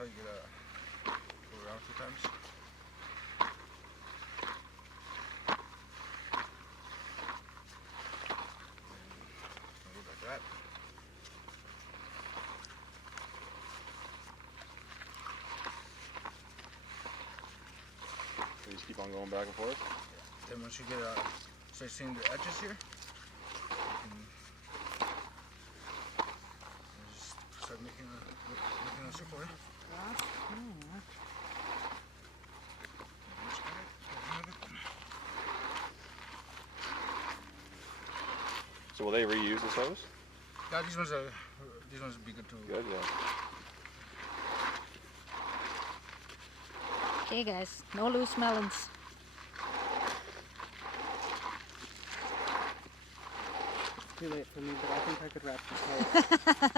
how you gotta go around 2 times. And go like that. So you just keep on going back and forth? Then once you get start seeing the edges here, you just start making a circle here. So will they reuse this hose? Yeah, these ones would be good too. Good, yeah. Okay guys, no loose melons. Too late for me, but I think I could wrap this hose.